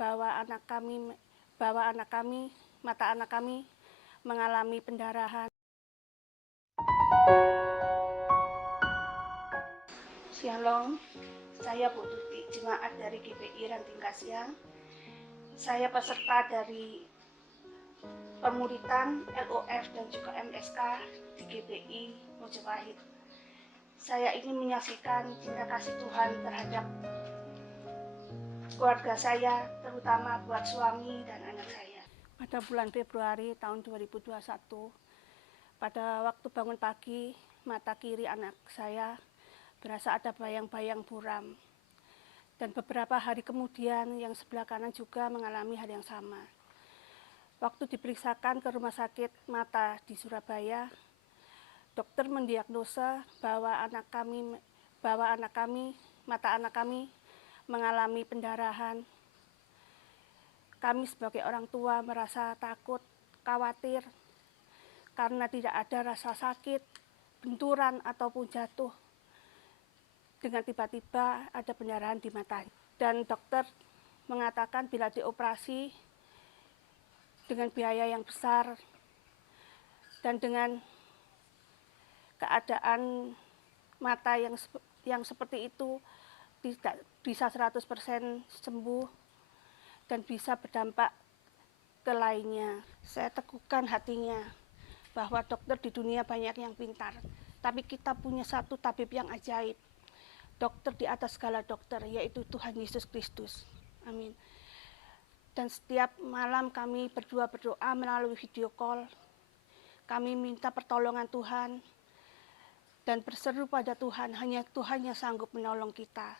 bahwa anak kami, mata anak kami mengalami pendarahan. Shalom, saya Bu Tuti, jemaat dari GPI Ranting Kasiang. Saya peserta dari pemuritan LOF dan juga MSK di GPI Mojopahit. Saya ingin menyaksikan cinta kasih Tuhan terhadap keluarga saya, terutama buat suami dan anak saya. Pada bulan Februari tahun 2021, pada waktu bangun pagi, mata kiri anak saya berasa ada bayang-bayang buram. Dan beberapa hari kemudian, yang sebelah kanan juga mengalami hal yang sama. Waktu diperiksakan ke rumah sakit mata di Surabaya, dokter mendiagnosa bahwa mata anak kami mengalami pendarahan. Kami sebagai orang tua merasa takut, khawatir, karena tidak ada rasa sakit, benturan, ataupun jatuh. Dengan tiba-tiba ada pendarahan di mata. Dan dokter mengatakan bila dioperasi dengan biaya yang besar dan dengan keadaan mata yang seperti itu tidak bisa 100% sembuh dan bisa berdampak ke lainnya. Saya teguhkan hatinya bahwa dokter di dunia banyak yang pintar, tapi kita punya satu tabib yang ajaib, dokter di atas segala dokter, yaitu Tuhan Yesus Kristus. Amin. Dan setiap malam kami berdoa melalui video call. Kami minta pertolongan Tuhan dan berseru pada Tuhan, hanya Tuhan yang sanggup menolong kita.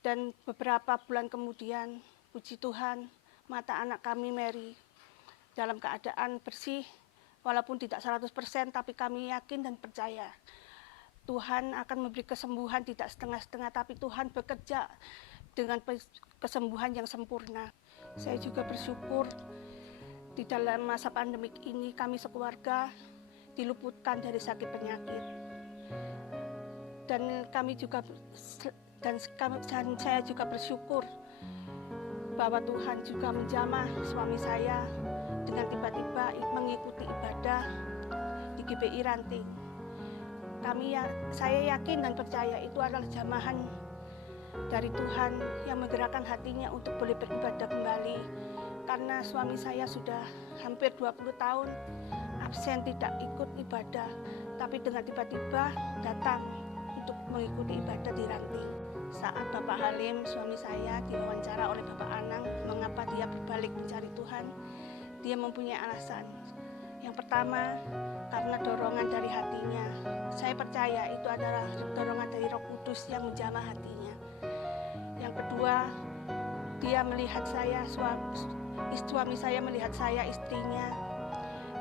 Dan beberapa bulan kemudian, puji Tuhan, mata anak kami Mary dalam keadaan bersih, walaupun tidak 100%, tapi kami yakin dan percaya Tuhan akan memberi kesembuhan, tidak setengah-setengah, tapi Tuhan bekerja dengan kesembuhan yang sempurna. Saya juga bersyukur di dalam masa pandemik ini kami sekeluarga diluputkan dari sakit penyakit. Dan saya juga bersyukur bahwa Tuhan juga menjamah suami saya dengan tiba-tiba mengikuti ibadah di GPI Ranting. Saya yakin dan percaya itu adalah jamahan dari Tuhan yang menggerakkan hatinya untuk boleh beribadah kembali, karena suami saya sudah hampir 20 tahun absen tidak ikut ibadah, tapi dengan tiba-tiba datang untuk mengikuti ibadah di Ranting. Saat Bapak Halim, suami saya, diwawancara oleh Bapak Anang mengapa dia berbalik mencari Tuhan, dia mempunyai alasan. Yang pertama, karena dorongan dari hatinya. Saya percaya itu adalah dorongan dari Roh Kudus yang menjamah hatinya. Yang kedua, dia melihat saya, suami saya melihat saya, istrinya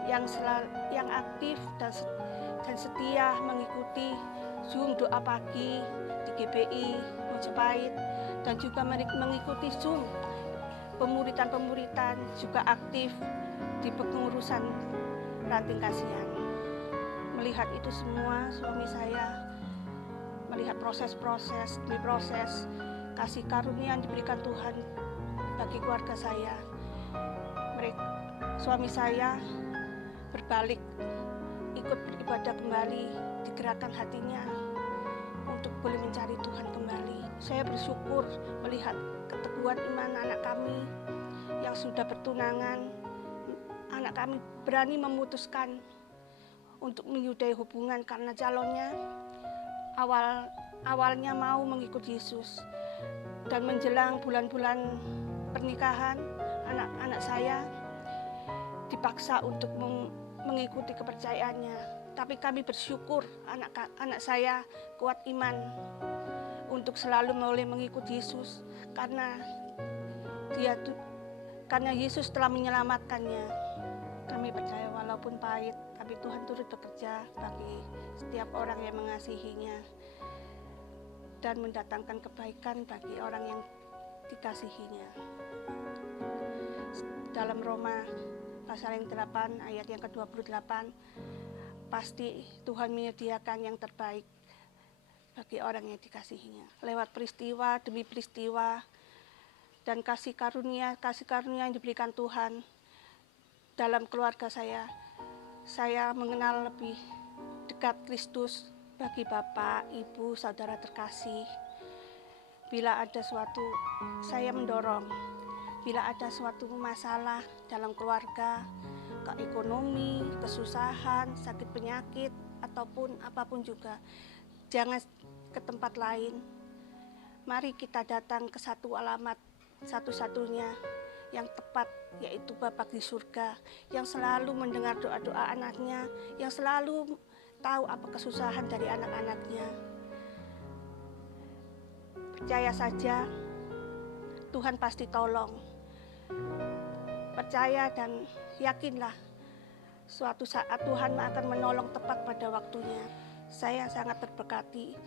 yang aktif dan setia mengikuti Zoom doa pagi di GPI Mojopahit, dan juga mengikuti Zoom pemuritan juga aktif di pengurusan Ranting Kasiang. Melihat itu semua, suami saya melihat proses demi proses kasih karunia yang diberikan Tuhan bagi keluarga saya. Suami saya berbalik, ikut beribadah kembali, digerakkan hatinya untuk boleh mencari Tuhan kembali. Saya bersyukur melihat keteguhan iman anak kami yang sudah bertunangan. Anak kami berani memutuskan untuk menyudahi hubungan karena calonnya awalnya mau mengikut Yesus. Dan menjelang bulan-bulan pernikahan, anak saya dipaksa untuk mengikuti kepercayaannya. Tapi kami bersyukur anak saya kuat iman untuk selalu boleh mengikuti Yesus, karena Yesus telah menyelamatkannya. Kami percaya walaupun pahit, tapi Tuhan turut bekerja bagi setiap orang yang mengasihinya dan mendatangkan kebaikan bagi orang yang dikasihinya. Dalam Roma pasal yang 8 ayat yang ke-28, pasti Tuhan menyediakan yang terbaik bagi orang yang dikasihinya. Lewat peristiwa demi peristiwa, dan kasih karunia yang diberikan Tuhan dalam keluarga saya mengenal lebih dekat Kristus bagi Bapak, Ibu, saudara terkasih. Bila ada suatu, saya mendorong, bila ada suatu masalah dalam keluarga, ekonomi, kesusahan, sakit penyakit, ataupun apapun juga, jangan ke tempat lain. Mari kita datang ke satu alamat, satu-satunya yang tepat, yaitu Bapak di surga, yang selalu mendengar doa-doa anaknya, yang selalu tahu apa kesusahan dari anak-anaknya. Percaya saja, Tuhan pasti tolong. Percaya dan yakinlah, suatu saat Tuhan akan menolong tepat pada waktunya. Saya sangat terberkati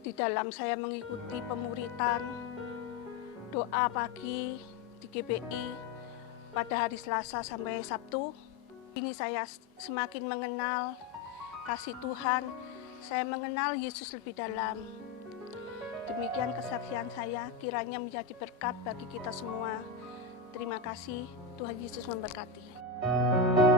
di dalam saya mengikuti pemuritan doa pagi di GBI pada hari Selasa sampai Sabtu. Ini saya semakin mengenal kasih Tuhan, saya mengenal Yesus lebih dalam. Demikian kesaksian saya, kiranya menjadi berkat bagi kita semua. Terima kasih, Tuhan Yesus memberkati.